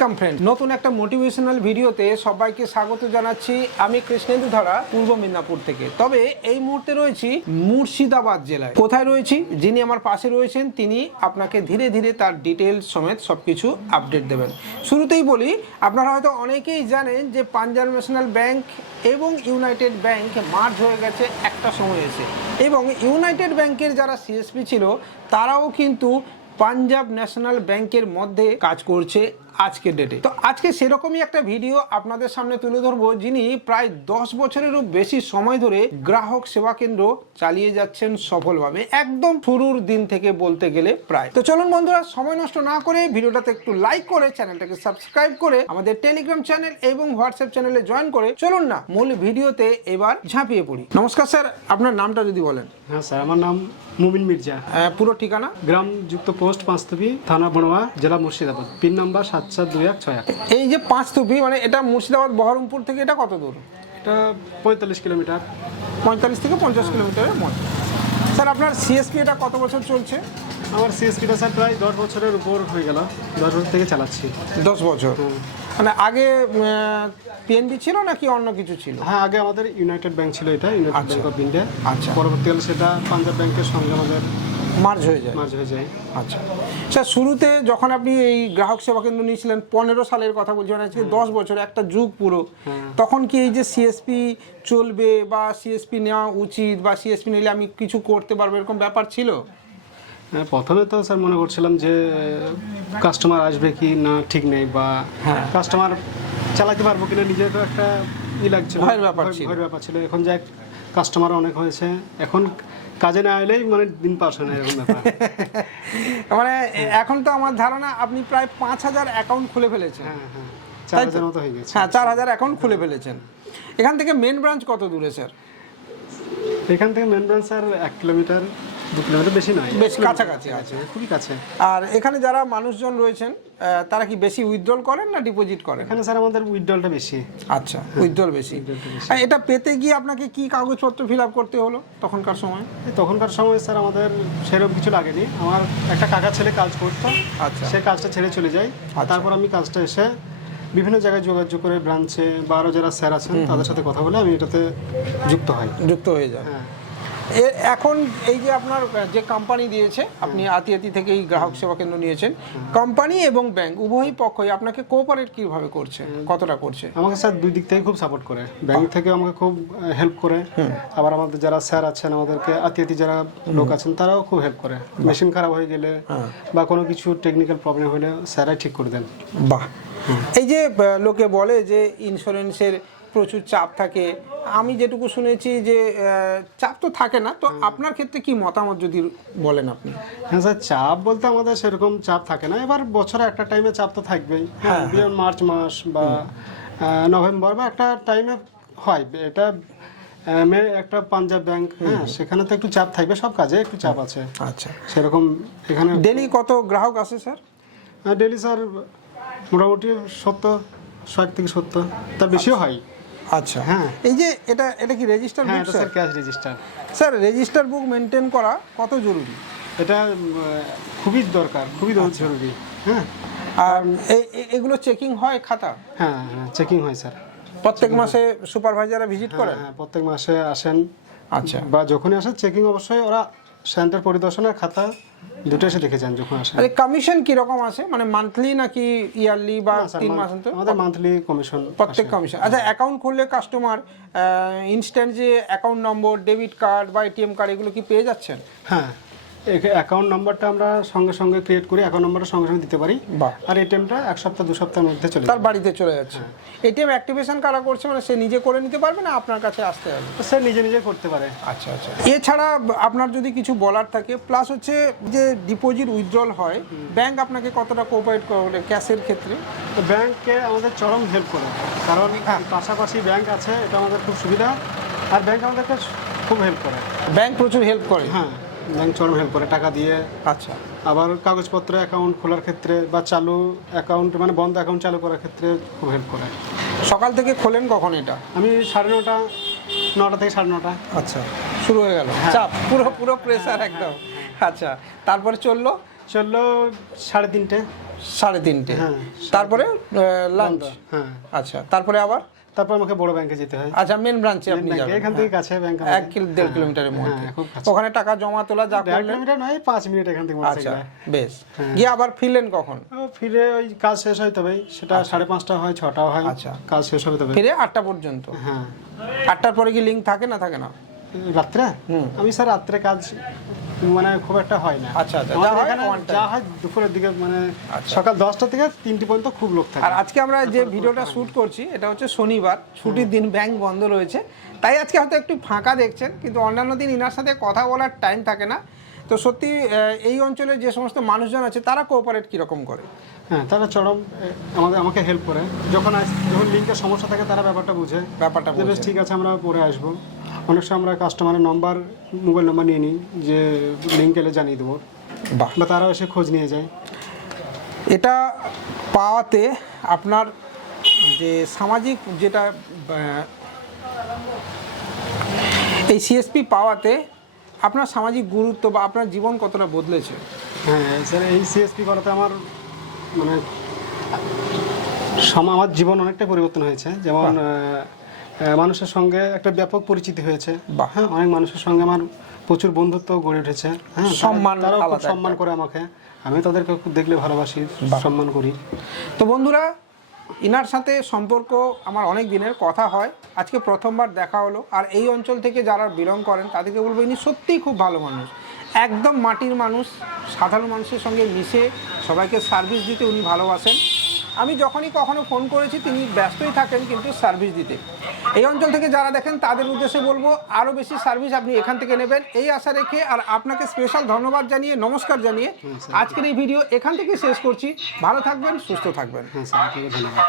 Welcome friend নতুন একটা motivational ভিডিওতে সবাইকে স্বাগত জানাচ্ছি। আমি কৃষ্ণেন্দু ধারা পূর্ব মিদনাপুর থেকে। তবে এই মুহূর্তে রয়েছি মুর্শিদাবাদ জেলায়। কোথায় রয়েছি? যিনি আমার পাশে রয়েছেন, তিনি আপনাকে ধীরে ধীরে তার ডিটেলস সমেত সবকিছু আপডেট দেবেন। শুরুতেই বলি, আপনারা হয়তো অনেকেই জানেন যে পাঞ্জাব ন্যাশনাল ব্যাংক এবং ইউনাইটেড ব্যাংক মার্জ হয়ে গেছে, একটা সময় এসে। এবং ইউনাইটেড ব্যাংকের যারা সিএসপি ছিল, তারাও কিন্তু পাঞ্জাব ন্যাশনাল ব্যাংকের মধ্যে কাজ করছে। আজকের ডেটে তো আজকে সেরকমই একটা ভিডিও আপনাদের সামনে তুলে ধরবো যিনি প্রায় দশ বছরেরও বেশি সময় ধরে গ্রাহক সেবা কেন্দ্র চালিয়ে যাচ্ছেন সফলভাবে একদম শুরুর দিন থেকে বলতে গেলে প্রায়। তো চলুন বন্ধুরা সময় নষ্ট না করে ভিডিওটাতে একটু লাইক করে চ্যানেলটাকে সাবস্ক্রাইব করে আমাদের টেলিগ্রাম চ্যানেল এবং হোয়াটসঅ্যাপ চ্যানেলে জয়েন করে চলুন না মূল ভিডিওতে এবার ঝাঁপিয়ে পড়ি। নমস্কার স্যার আপনার নামটা যদি বলেন। হ্যাঁ স্যার আমার নাম মুমিন মির্জা। আহ, পুরো ঠিকানা? গ্রাম যুক্ত পোস্ট পাঁচতবি থানা বড়োয়া জেলা মুর্শিদাবাদ। পিন নাম্বার সাত সাত দুই এক ছয় এক। এই যে পাঁচ তুপি মানে এটা মুর্শিদাবাদ বহরমপুর থেকে এটা কত দূর? এটা পঁয়তাল্লিশ কিলোমিটার। পঁয়তাল্লিশ থেকে পঞ্চাশ কিলোমিটারের মধ্যে স্যার আপনার সিএসপি এটা কত বছর চলছে? আমার সিএসপিটা স্যার প্রায় দশ বছরের উপর হয়ে গেল। দশ বছর থেকে চালাচ্ছি। দশ বছর। মানে আগে পিএনবি ছিল নাকি অন্য কিছু ছিল? হ্যাঁ আগে আমাদের ইউনাইটেড ব্যাংক ছিল এটা ইউনাইটেড। ব্যাংক অফ ইন্ডিয়া আচ্ছা। পরবর্তীকালে সেটা পাঞ্জাব ব্যাংকের সঙ্গে আমাদের মার্জ হয়ে যায়। মার্জ হয়ে যায়। আচ্ছা। স্যার শুরুতে যখন আপনি এই গ্রাহক সেবা কেন্দ্র নিয়েছিলেন পনেরো সালের কথা বলছি মানে আজকে দশ বছর একটা যুগ পুরো। তখন কি এই যে সিএসপি চলবে বা সিএসপি নেওয়া উচিত বা সিএসপি নিলে আমি কিছু করতে পারব এরকম ব্যাপার ছিল? হ্যাঁ, প্রথমে তো স্যার মনে করছিলাম যে কাস্টমার আসবে কি না ঠিক নেই বা হ্যাঁ। কাস্টমার চালাতে পারব কিনা নিজের তো একটা ই লাগছিল ভয়ের ব্যাপার ছিল। ভয়ের ব্যাপার ছিল। এখন যাক কাস্টমার অনেক হয়েছে। এখন কাজে না এলেই মানে দিন পাস হয় না এরকম ব্যাপার। মানে এখন তো আমার ধারণা আপনি প্রায় পাঁচ হাজার অ্যাকাউন্ট খুলে ফেলেছেন। হ্যাঁ হ্যাঁ চার হাজার মতো হয়ে গেছে। হ্যাঁ চার হাজার অ্যাকাউন্ট খুলে ফেলেছেন। এখান থেকে মেন ব্রাঞ্চ কত দূরে স্যার এখান থেকে মেন ব্রাঞ্চ স্যার এক কিলোমিটার দু কিলোমিটার বেশি নয়। বেশ কাছাকাছি আছে। খুবই কাছে। আর এখানে যারা মানুষজন রয়েছেন তারা কি বেশি উইথড্রল করেন না ডিপোজিট করেন? এখানে স্যার আমাদের উইথড্রলটা বেশি। আচ্ছা উইথড্রল বেশি। আর এটা পেতে গিয়ে আপনাকে কি কাগজপত্র ফিল আপ করতে হলো তখনকার সময়? তখনকার সময় স্যার আমাদের সেরকম কিছু লাগেনি। আমার একটা কাকা ছেলে কাজ করতো। আচ্ছা। সে কাজটা ছেড়ে চলে যায়। তারপর আমি কাজটা এসে বিভিন্ন জায়গায় যোগাযোগ করে ব্রাঞ্চে বা আরও যারা স্যার আছেন তাদের সাথে কথা বলে আমি এটাতে যুক্ত হই। যুক্ত হয়ে যায় হ্যাঁ। এখন এই যে আপনার যে কোম্পানি দিয়েছে আপনি আতি আতি থেকে এই গ্রাহক সেবা কেন্দ্র নিয়েছেন। কোম্পানি এবং ব্যাংক উভয় পক্ষই আপনাকে কোঅপারেট কীভাবে করছে? কতটা করছে? আমাকে স্যার দুই দিক থেকে খুব সাপোর্ট করে। ব্যাংক থেকে আমাকে খুব হেল্প করে। আবার আমাদের যারা স্যার আছেন আমাদেরকে আতি আতি যারা লোক আছেন তারাও খুব হেল্প করে। মেশিন খারাপ হয়ে গেলে বা কোনো কিছু টেকনিক্যাল প্রবলেম হলে স্যারাই ঠিক করে দেন। বাহ। এই যে লোকে বলে যে ইন্স্যুরেন্সের প্রচুর চাপ থাকে। আমি যেটুকু শুনেছি যে চাপ তো থাকে না। তো আপনার ক্ষেত্রে কি মতামত যদি বলেন আপনি? হ্যাঁ স্যার চাপ বলতে আমাদের সেরকম চাপ থাকে না। এবার বছরে একটা টাইমে চাপ তো থাকবেই। হ্যাঁ যেমন মার্চ মাস বা নভেম্বর বা একটা টাইমে হয়। এটা একটা পাঞ্জাব ব্যাংক হ্যাঁ সেখানে তো একটু চাপ থাকবে। সব কাজে একটু চাপ আছে। আচ্ছা। সেরকম এখানে ডেলি কত গ্রাহক আছে স্যার? ডেলি স্যার মোটামুটি সত্তর ষাট থেকে সত্তর। তার বেশিও হয়। আচ্ছা। হ্যাঁ। এই যে এটা এটা কি রেজিস্টার হ্যাঁ book sir cash register sir register book maintain করা কত জরুরি? এটা খুবই দরকার খুবই জরুরি। হ্যাঁ। আর এগুলো চেকিং হয় খাতা? হ্যাঁ হ্যাঁ চেকিং হয় স্যার। প্রত্যেক মাসে সুপারভাইজাররা ভিজিট করেন হ্যাঁ প্রত্যেক মাসে আসেন। আচ্ছা। বা যখনই আসেন চেকিং অবশ্যই ওরা সেন্টার পরিদর্শনের খাতা দুটো এসে দেখে যান যখন আসেন। আরে কমিশন কি রকম আছে? মানে মান্থলি নাকি ইয়ারলি বা তিন মাস অন্তর? আমাদের মান্থলি কমিশন প্রত্যেক কমিশন আচ্ছা অ্যাকাউন্ট খুললে কাস্টমার ইনস্ট্যান্ট যে অ্যাকাউন্ট নম্বর ডেবিট কার্ড বা এটিএম কার্ড এগুলো কি পেয়ে যাচ্ছেন? হ্যাঁ। অ্যাকাউন্ট নাম্বারটা আমরা সঙ্গে সঙ্গে ক্রিয়েট করি অ্যাকাউন্ট নাম্বারটা সঙ্গে সঙ্গে দিতে পারি। আর এটিএমটা এক সপ্তাহ দু সপ্তাহের মধ্যে চলে তার বাড়িতে চলে যাচ্ছে। এটিএম অ্যাক্টিভেশন কারা করছে? মানে সে নিজে করে নিতে পারবে না আপনার কাছে আসতে হবে? সে নিজে নিজে করতে পারে। আচ্ছা আচ্ছা। এছাড়া আপনার যদি কিছু বলার থাকে প্লাস হচ্ছে যে ডিপোজিট উইথড্রল হয় ব্যাংক আপনাকে কতটা কোঅপারেট করে ক্যাশের ক্ষেত্রে? তো ব্যাংকে আমাদের চরম হেল্প করে। কারণ পাশাপাশি ব্যাংক আছে এটা আমাদের খুব সুবিধা। আর ব্যাংক আমাদেরকে খুব হেল্প করে। ব্যাংক প্রচুর হেল্প করে। হ্যাঁ। ব্যাংক চরম হেল্প করে টাকা দিয়ে। আচ্ছা। আবার কাগজপত্র অ্যাকাউন্ট খোলার ক্ষেত্রে বা চালু অ্যাকাউন্ট মানে বন্ধ অ্যাকাউন্ট চালু করার ক্ষেত্রে খুব হেল্প করে। সকাল থেকে খোলেন কখন এটা? আমি সাড়ে নটা নটা থেকে সাড়ে নটা। আচ্ছা শুরু হয়ে গেল। চাপ পুরো পুরো প্রেসার একদম। আচ্ছা তারপরে চলল? চলল সাড়ে তিনটে। সাড়ে তিনটে। হ্যাঁ, তারপরে লাঞ্চ হ্যাঁ। আচ্ছা তারপরে আবার? তারপর আমাকে বড় ব্যাংকে যেতে হয়। আচ্ছা মেন ব্রাঞ্চে আপনি যাবেন। এখান থেকে কাছে ব্যাংক এক কিলো দেড় কিলোমিটারের মধ্যে। হ্যাঁ, খুব ওখানে টাকা জমা তোলা যা দেড় কিলোমিটার নয় পাঁচ মিনিট এখান থেকে আচ্ছা বেশ। গিয়ে আবার ফিরলেন কখন? ও, ফিরে ওই কাজ শেষ হয় তবে সেটা সাড়ে পাঁচটা হয় ছটাও হয়। আচ্ছা। কাজ শেষ হবে তবে ফিরে আটটা পর্যন্ত? হ্যাঁ। আটটার পরে কি লিঙ্ক থাকে না থাকে না? রাত্রে? আমি স্যার রাত্রে কাজ মানে খুব একটা হয় না। আচ্ছা, আচ্ছা, যা হয় যা হয় দুপুরের দিকে মানে আচ্ছা। সকাল দশটা থেকে তিনটি পর্যন্ত খুব লোক থাকে। আর আজকে আমরা যে ভিডিওটা শুট করছি এটা হচ্ছে শনিবার ছুটির দিন ব্যাংক বন্ধ রয়েছে। তাই আজকে হয়তো একটু ফাঁকা দেখছেন কিন্তু অন্যান্য দিন ইনার সাথে কথা বলার টাইম থাকে না। তো সত্যি এই অঞ্চলে যে সমস্ত মানুষজন আছে তারা কোঅপারেট কীরকম করে? হ্যাঁ তারা চরম আমাদের আমাকে হেল্প করে। যখন যখন লিঙ্কের সমস্যা থাকে তারা ব্যাপারটা বুঝে। ব্যাপারটা বেশ ঠিক আছে আমরা পরে আসব। অনেক সময় আমরা কাস্টমারের নাম্বার মোবাইল নাম্বার নিয়ে নিই যে লিঙ্ক এলে জানিয়ে দেবো। বা তারাও এসে খোঁজ নিয়ে যায়। এটা পাওয়াতে আপনার যে সামাজিক যেটা এই সিএসপি পাওয়াতে আপনার সামাজিক গুরুত্ব বা আপনার জীবন কতটা বদলেছে? হ্যাঁ স্যার এই সিএসপি করাতে আমার মানে আমার জীবন অনেকটা পরিবর্তন হয়েছে। যেমন মানুষের সঙ্গে একটা ব্যাপক পরিচিতি হয়েছে। হ্যাঁ অনেক মানুষের সঙ্গে আমার প্রচুর বন্ধুত্ব গড়ে উঠেছে। হ্যাঁ সম্মান তারাও খুব আলাদা সম্মান করে আমাকে। আমি তাদেরকে খুব দেখলে ভালোবাসি সম্মান করি। তো বন্ধুরা ইনার সাথে সম্পর্ক আমার অনেক দিনের কথা হয়। আজকে প্রথমবার দেখা হলো। আর এই অঞ্চল থেকে যারা বিলং করেন তাদেরকে বলব ইনি সত্যিই খুব ভালো মানুষ। একদম মাটির মানুষ সাধারণ মানুষের সঙ্গে মিশে সবাইকে সার্ভিস দিতে উনি ভালোবাসেন। আমি যখনই কখনো ফোন করেছি তিনি ব্যস্তই থাকেন কিন্তু সার্ভিস দিতে। এই অঞ্চল থেকে যারা দেখেন তাদের উদ্দেশ্যে বলব আরও বেশি সার্ভিস আপনি এখান থেকে নেবেন। এই আশা রেখে আর আপনাকে স্পেশাল ধন্যবাদ জানিয়ে নমস্কার জানিয়ে আজকের এই ভিডিও এখান থেকে শেষ করছি। ভালো থাকবেন সুস্থ থাকবেন। হ্যাঁ স্যার আপনাকে ধন্যবাদ।